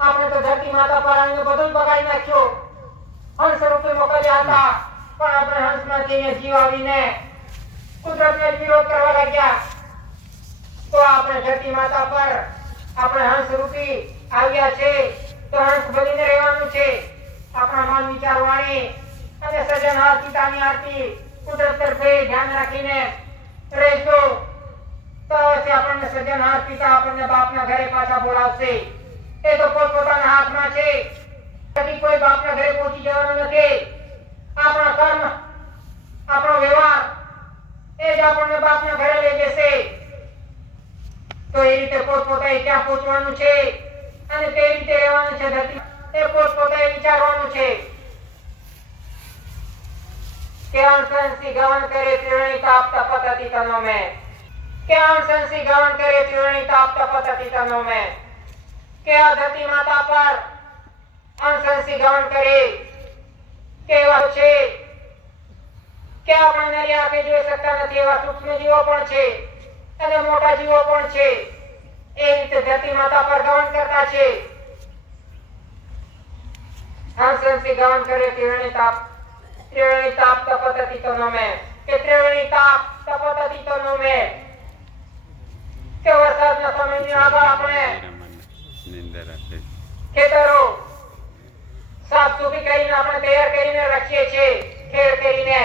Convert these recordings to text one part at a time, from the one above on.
આપણે તો ધરતી માતા પર આવીને બધું બગાડી નાખ્યું. હંસ રૂપે મોકલ્યા હતા, પણ આપણે હંસમાંથી જીવ આવીને કુદરતને વિરોધ કરવા લાગ્યા. તો આપણે ધરતી માતા પર આપણે હંસ રૂપી આવ્યા છે, તો હંસ બનીને રહેવાનું છે. આપણા મન વિચાર વાણી અને સર્જન પિતાની આરતી કુદરત તરફે ધ્યાન રાખીને રહેશો તો આપણને સર્જન પિતા આપણને બાપના ઘરે પાછા બોલાવશે. એ તો પોતપોતાના હાથમાં છે. કદી કોઈ બાપના ઘરે પહોંચી જવાનું નથી. આપણા કર્મ, આપણો વ્યવહાર એ જ આપણને બાપના ઘરે લઈ જશે. તો એ રીતે પોતપોતાએ ક્યાં પહોંચવાનું છે અને તે રીતે રહેવાનું છે. ધરતી એ પોતપોતાએ વિચારવાનું છે. જ્ઞાન સંસી ગવન કરે ત્રિવેણી તાપ તપત તનો મેં. જ્ઞાન સંસી ગવન કરે ત્રિવેણી તાપ તપત તનો મેં. કે આ ધરતી માતા પર અંશંસી ગવન કરે કેવા છે કે આપણે નરી આંખે જોઈ શકતા નથી એવા સૂક્ષ્મ જીવો પણ છે અને મોટા જીવો પણ છે. એ રીતે ધરતી માતા પર ગવન કરતા છે. અંશંસી ગવન કરે ત્રિવેણી તાપ તપત તનો મેં. કે ત્રિવેણી તાપ તપત તનો મેં. કે વરસાદના સમયની આગળ આપણે ખેતરો સાફ સુફી કરીને આપણે તૈયાર કરીને રાખીએ છીએ, ખેડ કરીને,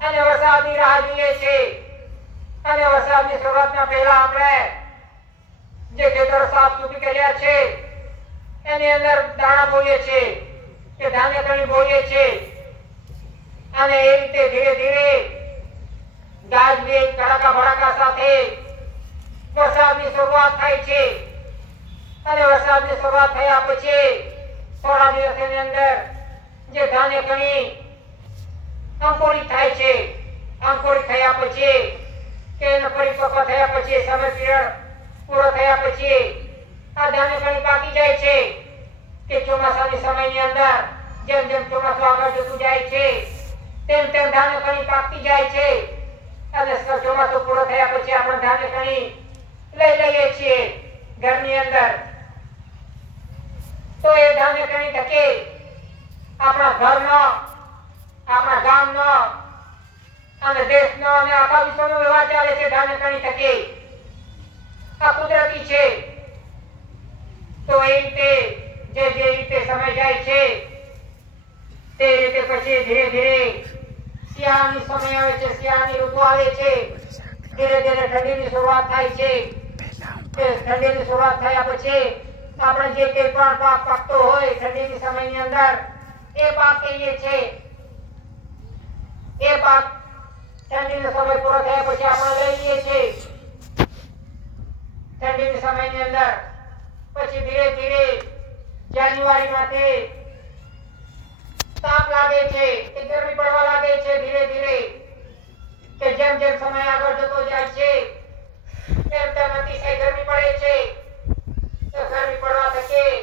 અને વરસાદની રાહ જોઈએ છીએ. અને વરસાદની શરૂઆતના પહેલા આપણે જે ખેતરો સાફ સુફી કર્યા છે એની અંદર દાણા બોઈએ છીએ કે ધાન્ય કણી બોઈએ છીએ. અને એ રીતે ધીરે ધીરે ગાજવીજ કડાકા ભડાકા સાથે વરસાદની શરૂઆત થાય છે. અને વરસાદની શરૂઆત થયા પછી થોડા દિવસની અંદર જે ધાન્ય કણી અંકુરિત થાય છે, અંકુરિત થયા પછી કે એનો પરિપક્વ થયા પછી સમય પીરિયડ પૂરો થયા પછી આ ધાન્ય કણી પાકી જાય છે. કે ચોમાસાની સમયની અંદર જેમ જેમ ચોમાસું આગળ જતું જાય છે તેમ તેમ ધાન્ય કણી પાકતી જાય છે. અને ચોમાસું પૂરો થયા પછી આપણે ધાન્ય કણી લઈ લઈએ છીએ ઘરની અંદર. તો એ ધાન્ય કણી થકી આપણા ઘરનો, આપણા ગામનો અને દેશનો અને આખા વિશ્વનો વ્યવહાર ચાલે છે ધાન્ય કણી થકી. આ કુદરતી છે. તો એ રીતે જે રીતે સમય જાય છે તે રીતે પછી ધીરે ધીરે શિયાળાની સમય આવે છે, શિયાળાની ઋતુ આવે છે. ધીરે ધીરે ઠંડીની શરૂઆત થાય છે. ઠંડીની શરૂઆત થયા પછી આપણે જે કંઈ પણ પાક પાકતો હોય ઠંડીની સમયની અંદર એ પાક કહીએ છીએ. એ પાક ઠંડીનો સમય પૂરો થયા પછી આપણે લઈ લઈએ છીએ ઠંડીની સમયની અંદર. પછી ધીરે ધીરે જાન્યુઆરીમાંથી તાપ લાગે છે કે ગરમી પડવા લાગે છે. ધીરે ધીરે કે જેમ જેમ સમય આગળ જતો જાય છે તેમ તેમ અતિશય ગરમી પડે છે. તો ગરમી પડવા થકી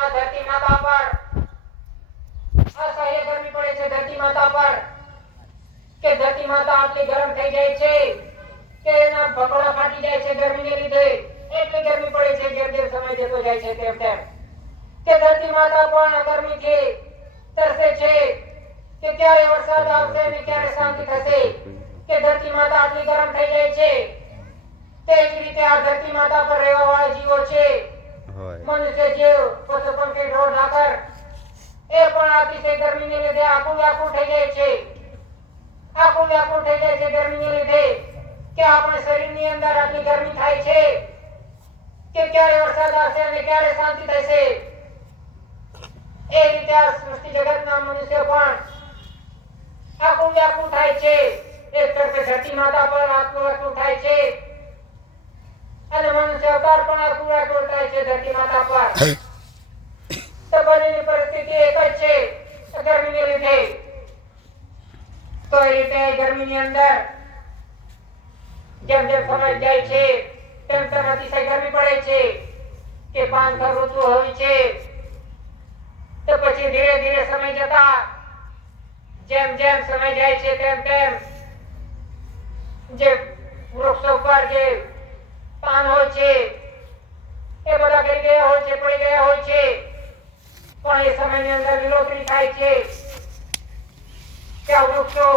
આ ધરતી માતા પર અસહ્ય ગરમી પડે છે. ધરતી માતા પર કે ધરતી માતા આટલી ગરમ થઈ જાય છે કે એના ભકોડા ફાટી જાય છે ગરમીને લીધે. એટલી ગરમી પડે છે જેમ જેમ સમય જતો જાય છે તેમ તેમ. કે ધરતી માતા પણ ગરમીથી તરસે છે કે ક્યારે વરસાદ આવશે અને ક્યારે શાંતિ થશે. કે ધરતી માતા આટલી ગરમ થઈ જાય છે. તે જ રીતે આ ધરતી માતા પર રહેવા વાળા જીવો છે, મનુષ્ય જીવ, પશુ પંખી, ઢોર ઢાકર, એ પણ અતિશય ગરમીને લીધે આકુલ વ્યાકુળ થઈ જાય છે. આકુલ વ્યાકુળ થઈ જાય છે ગરમીને લીધે. કે આપણે શરીરની અંદર આટલી ગરમી થાય છે કે ક્યારે વરસાદ આવશે અને ક્યારે શાંતિ થશે. એ રીતે આ સૃષ્ટિ જગતના મનુષ્ય પણ આકુલ વ્યાકુળ થાય છે. એક તરફે ધરતી માતા પર આકુલ વ્યાકુળ થાય છે અને મનુષ્ય અવતાર પણ આકુલ વ્યાકુળ થાય છે ધરતી માતા પર. તો બંનેની પરિસ્થિતિ એક જ છે ગરમીને લીધે. તો એ રીતે ગરમીની અંદર જેમ જેમ સમય જાય છે તેમ તેમ અતિશય ગરમી પડે છે. કે પાનખર ઋતુ હોય છે. તો પછી ધીરે ધીરે સમય જતા જેમ જેમ સમય જાય છે તેમ તેમ જે વૃક્ષો પર જે પાન હોય છે એ બધા ગઈ ગયા હોય છે, પડી ગયા હોય છે, પણ એ સમયની અંદર લીલોતરી થાય છે, ત્યાં વૃક્ષો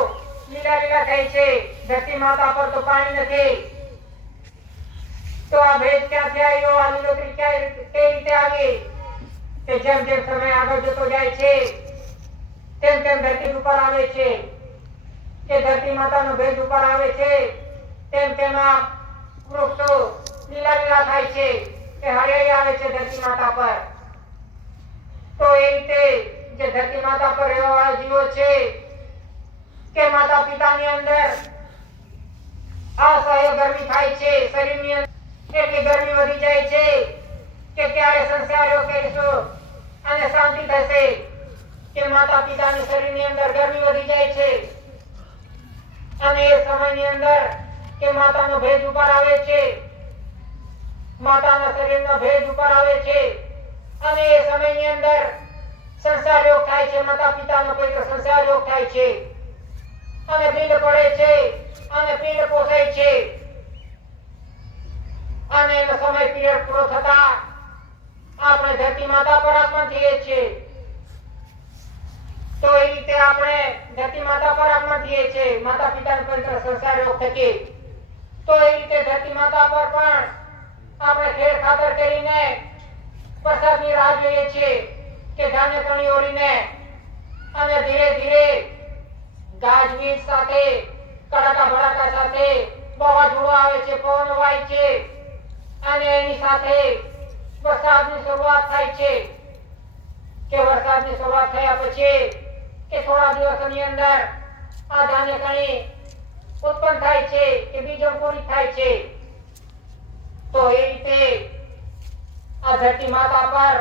લીલા લીલા થાય છે, ધરતી માતા પર તો પાણી નથી, તો આ ભેજ ક્યાંથી આવ્યો, આ લીલોતરી કઈ રીતે આવી? કે જેમ જેમ સમય આગળ જતો જાય છે તેમ તેમ ધરતી ઉપર આવે છે, કે ધરતી માતાનો ભેજ ઉપર આવે છે, તેમ તેમ આ વૃક્ષો લીલા લીલા થાય છે, કે હરિયાળી આવે છે ધરતી માતા પર. તો એ રીતે જે ધરતી માતા પર રહેવા જીવો છે, કે માતા પિતાની અંદર અસહ્ય ગરમી થાય છે, શરીરની અંદર એટલી ગરમી વધી જાય છે કે ક્યારે સંસારો કરીશું અને શાંતિ થશે, કે માતા પિતાના શરીરની અંદર ગરમી વધી જાય છે, અને એ સમયની અંદર કે માતાનો ભેજ ઉપર આવે છે, માતાના શરીરનો ભેજ ઉપર આવે છે, અને એ સમયની અંદર સંસાર રોગ થાય છે, માતા પિતાનો કોઈ સંસાર રોગ થાય છે, અને પિંડ પડે છે, અને પિંડ પોસાય છે, અને એનો સમય પીરિયડ પૂરો થતા આપણે ધરતી માતા પર આગમન થઈએ છીએ. તો એ રીતે આપણે ધરતી માતા પર આગમન થઈએ છીએ માતા પિતાના પવિત્ર સંસાર રોગ થકી. તો એ રીતે ધરતી માતા પર પણ આપણે ખેડ ખાતર કરીને વરસાદની રાહ જોઈએ છીએ, કે ધાન્ય કણી ઓળીને અને ધીરે ધીરે ગાજવીજ સાથે કડાકા ભડાકા સાથે વાવાઝોડું આવે છે, પવન વાય છે, અને એની સાથે વરસાદની શરૂઆત થાય છે, કે વરસાદની શરૂઆત થયા પછી કે થોડા દિવસોની અંદર આ ધાન્ય કણી ઉત્પન્ન થાય છે, કે બીજ અંકુરિત થાય છે. તો એ રીતે આ ધરતી માતા પર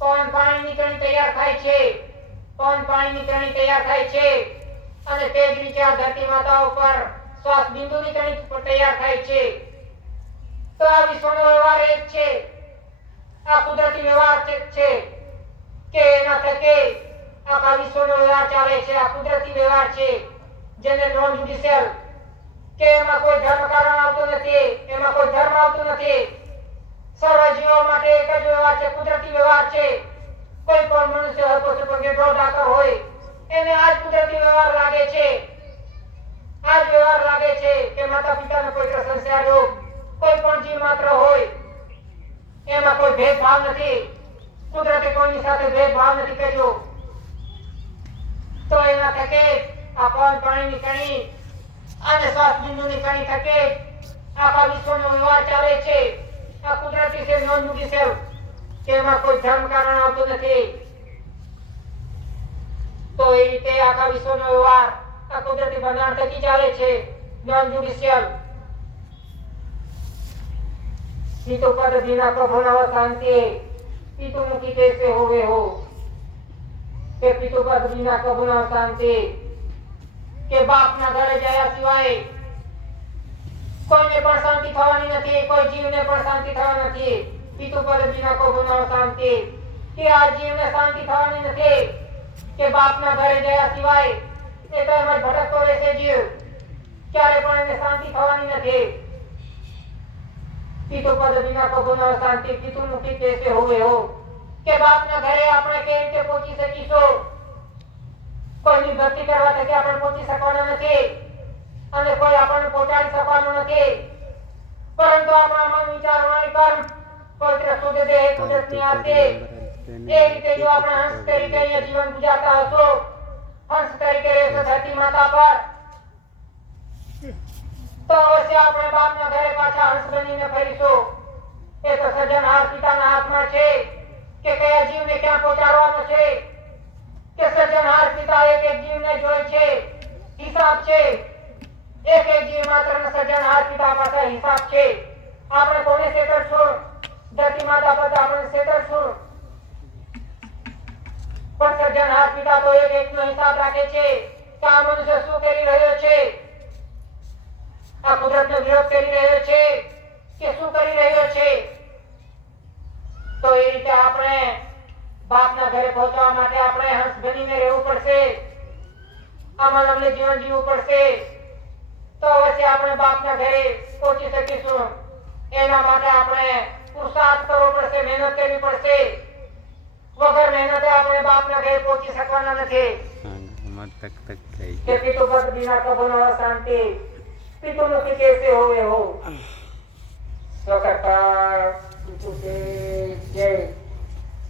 પવન પાણીની કણી તૈયાર થાય છે, પવન પાણીની કણી તૈયાર થાય છે, અને તે જ રીતે આ ધરતી માતા ઉપર શ્વાસ બિંદુની કણી તૈયાર થાય છે. તો આ વિશ્વનો વ્યવહાર એક છે, આ કુદરતી વ્યવહાર છે, કે એના થકી આખા વિશ્વનો વ્યવહાર ચાલે છે. આ કુદરતી વ્યવહાર છે, જેને નોન જ્યુડિશિયલ, કે એમાં કોઈ ધર્મ કારણ આવતું નથી, એમાં કોઈ ધર્મ આવતું નથી. સર્વ જીવો માટે એક જ વ્યવહાર છે, કુદરતી વ્યવહાર છે. કોઈ પણ મનુષ્ય હોય, પશુ પક્ષી, ઢોર ઢાકર હોય, એને આ જ કુદરતી વ્યવહાર લાગે છે, આ જ વ્યવહાર લાગે છે, કે માતા પિતાનો પવિત્ર સંસ્કાર રૂપ કોઈ પણ જીવ માત્ર હોય, એમાં કોઈ ભેદભાવ નથી. કુદરતે કોઈની સાથે ભેદભાવ નથી કર્યો. તો એના થકી આ પવન પાણીની કણી અને શ્વાસ બિંદુની કણી થકી આખા વિશ્વનો વ્યવહાર ચાલે છે. આ કુદરતી છે, નોન જ્યુડિશિયલ, કે એમાં કોઈ ધર્મ કારણ આવતું નથી. તો એ રીતે આખા વિશ્વનો વ્યવહાર આ કુદરતી બંધારણ થકી ચાલે છે, નોન જ્યુડિશિયલ. પિતુ પદ વિના પ્રભુ નવ શાંતિ, પિતુ મુખી कैसे होवे हो, કે પિતુ પદ વિના પ્રભુ નવ શાંતિ, કે બાપના ઘરે ગયા સિવાય કોઈને પણ શાંતિ થવાની નથી, કોઈ જીવને પણ શાંતિ થવાની નથી. પિતુ પદ વિના પ્રભુ નવ શાંતિ, કે આ જીવને શાંતિ થવાની નથી, કે બાપના ઘરે ગયા સિવાય એ તો એમ જ ભટકતો રહેશે જીવ, ક્યારે પણ એને શાંતિ થવાની નથી. પિતુ પદ વિના પ્રભુ નવ શાંતિ, પિતુ મુખી कैसे होवे हो, કે બાપના ઘરે આપણે કેવી રીતે પહોંચી શકીશું? કોઈની ભક્તિ કરવા થકી આપણે પહોંચી શકવાના નથી, અને કોઈ આપણને પહોંચાડી શકવાનું નથી. પરંતુ આપણા મન વિચાર વાણી કર્મ પવિત્ર શુદ્ધ દેહ કુદરતની આરતી, એ રીતે જો આપણે હંસ તરીકે અહીંયા જીવન ગુજારતા હશો, હંસ તરીકે રહેશો ધરતી માતા પર, તો અવશ્ય આપણે બાપના ઘરે પાછા હંસ બનીને ફરીશું. એ તો સર્જનહાર પિતાના હાથમાં છે, કે કયા જીવને ક્યાં પહોંચાડવાનો છે. કે સર્જનહાર પિતા એક એક જીવને જોઈ છે, હિસાબ છે. એક એક જીવ માત્રનો સર્જનહાર પિતા પાસે હિસાબ છે. આપણે કોને છેતરશું? ધરતી માતા પર આપણે છેતરશું, પણ સર્જનહાર પિતા તો એક એકનો હિસાબ રાખે છે, કે આ મનુષ્ય શું કરી રહ્યો છે, આ કુદરતનો વિરોધ કરી રહ્યો છે કે શું કરી રહ્યો છે. તો એ રીતે આપણે બાપના ઘરે પહોંચવા માટે આપણે હંસ બનીને રહેવું પડશે, આમાં અમને જીવન જીવવું પડશે. તો અવશ્ય આપણે બાપના ઘરે પહોંચી શકીશું. એના માટે આપણે પુરુષાર્થ કરવો પડશે, મહેનત કરવી પડશે. વગર મહેનતે આપણે બાપના ઘરે પહોંચી શકવાના નથી. કે પિતુ પદ બિના કભો ન શાંતિ, પિતુ મુખી કેસે હોવે હો. તો કરતા પિતુ કે જય.